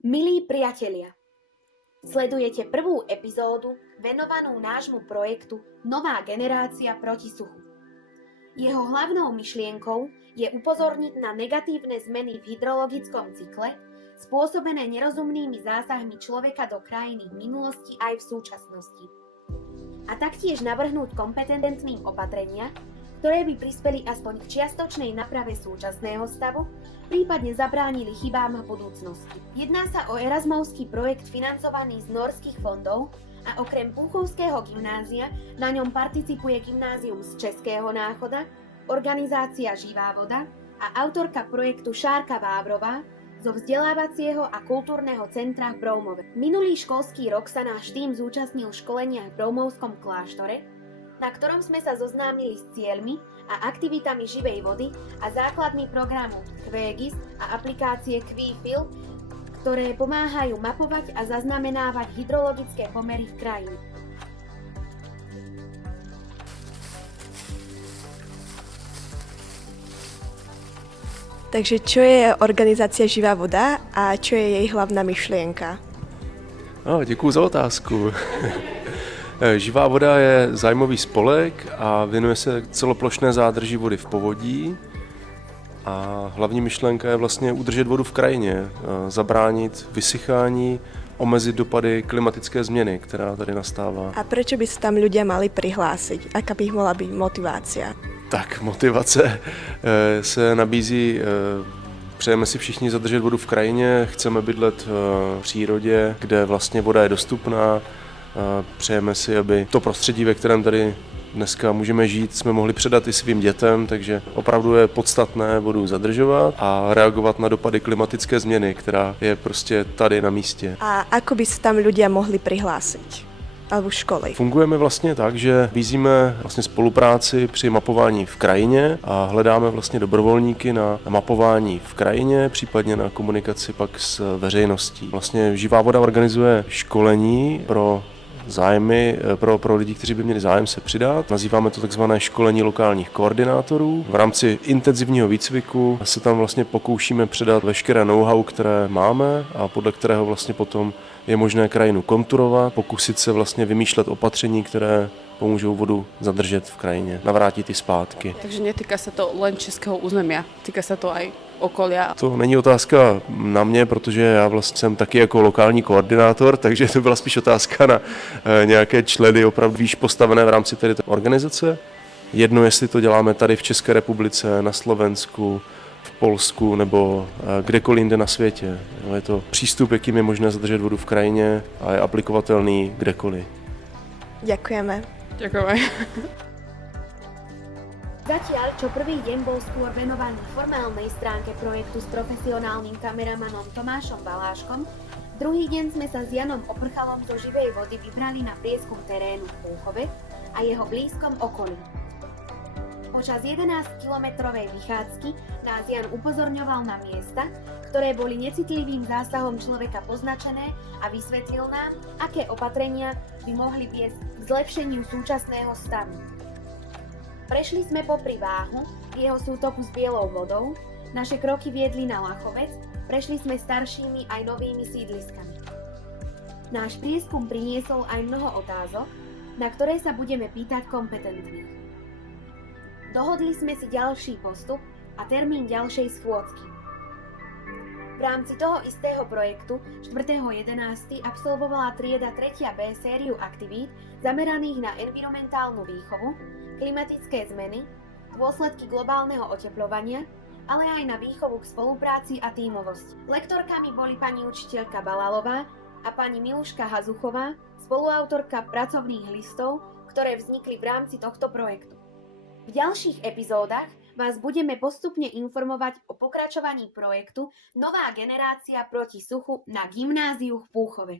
Milí priatelia, sledujete prvú epizódu venovanú nášmu projektu Nová generácia proti suchu. Jeho hlavnou myšlienkou je upozorniť na negatívne zmeny v hydrologickom cykle, spôsobené nerozumnými zásahmi človeka do krajiny v minulosti aj v súčasnosti. A taktiež navrhnúť kompetentným opatrenia, ktoré by prispeli aspoň k čiastočnej naprave súčasného stavu, prípadne zabránili chybám v budúcnosti. Jedná sa o Erasmovský projekt financovaný z norských fondov a okrem Púchovského gymnázia na ňom participuje gymnázium z Českého Náchoda, organizácia Živá voda a autorka projektu Šárka Vávrová zo vzdelávacieho a kultúrneho centra v Broumove. Minulý školský rok sa náš tím zúčastnil školenia v Broumovskom kláštore, na ktorom sme sa zoznámili s cieľmi a aktivitami živej vody a základmi programu QGIS a aplikácie QIFIL, ktoré pomáhajú mapovať a zaznamenávať hydrologické pomery v krajine. Takže čo je organizácia Živá voda a čo je jej hlavná myšlienka? Děkuji za otázku. Živá voda je zájmový spolek a věnuje se celoplošné zádrži vody v povodí. A hlavní myšlenka je vlastně udržet vodu v krajině, zabránit vysychání, omezit dopady klimatické změny, která tady nastává. A prečo by sa tam ľudia mali prihlásiť? Aká by mohla byť motivácia? Tak motivace se nabízí. Přejeme si všichni zadržet vodu v krajině, chceme bydlet v přírodě, kde vlastně voda je dostupná. Přejeme si, aby to prostředí, ve kterém tady dneska můžeme žít, jsme mohli předat i svým dětem, takže opravdu je podstatné vodu zadržovat a reagovat na dopady klimatické změny, která je prostě tady na místě. A ako by sa tam ľudia mohli prihlásiť? Alebo školy? Fungujeme vlastně tak, že vízíme vlastně spolupráci při mapování v krajině a hledáme vlastně dobrovolníky na mapování v krajině, případně na komunikaci pak s veřejností. Vlastně Živá voda organizuje školení pro zájmy pro lidi, kteří by měli zájem se přidat. Nazýváme to takzvané školení lokálních koordinátorů. V rámci intenzivního výcviku se tam vlastně pokoušíme předat veškeré know-how, které máme a podle kterého vlastně potom je možné krajinu konturovat, pokusit se vlastně vymýšlet opatření, které pomôžu vodu zadržet v krajině, navrátit ji zpátky. Takže netýka sa to len českého územia, týka sa to aj okolia. To není otázka na mě, protože já vlastně jsem taky jako lokální koordinátor, takže to byla spíš otázka na nějaké členy opravdu výš postavené v rámci té organizace. Jedno, jestli to děláme tady v České republice, na Slovensku, v Polsku nebo kdekoliv jinde na světě. Je to přístup, jakým je možné zadržet vodu v krajině a je aplikovatelný kdekoliv. Ďakujeme. Ďakujem. Zatiaľ, čo prvý deň bol skôr venovaný formálnej stránke projektu s profesionálnym kameramanom Tomášom Baláškom, druhý deň sme sa s Janom Oprchalom zo Živej vody vybrali na prieskum terénu v Púchove a jeho blízkom okolí. Počas 11-kilometrovej vychádzky nás Jan upozorňoval na miesta, ktoré boli necitlivým zásahom človeka poznačené a vysvetlil nám, aké opatrenia by mohli viesť k zlepšeniu súčasného stavu. Prešli sme popri Váhu, jeho sútoku s bielou vodou, naše kroky viedli na Lachovec, prešli sme staršími aj novými sídliskami. Náš prieskum priniesol aj mnoho otázok, na ktoré sa budeme pýtať kompetentných. Dohodli sme si ďalší postup a termín ďalšej schôdzky. V rámci toho istého projektu 4.11. absolvovala trieda 3B sériu aktivít zameraných na environmentálnu výchovu, klimatické zmeny, dôsledky globálneho otepľovania, ale aj na výchovu k spolupráci a tímovosti. Lektorkami boli pani učiteľka Balalová a pani Miluška Hazuchová, spoluautorka pracovných listov, ktoré vznikli v rámci tohto projektu. V ďalších epizódach vás budeme postupne informovať o pokračovaní projektu Nová generácia proti suchu na gymnáziu v Púchove.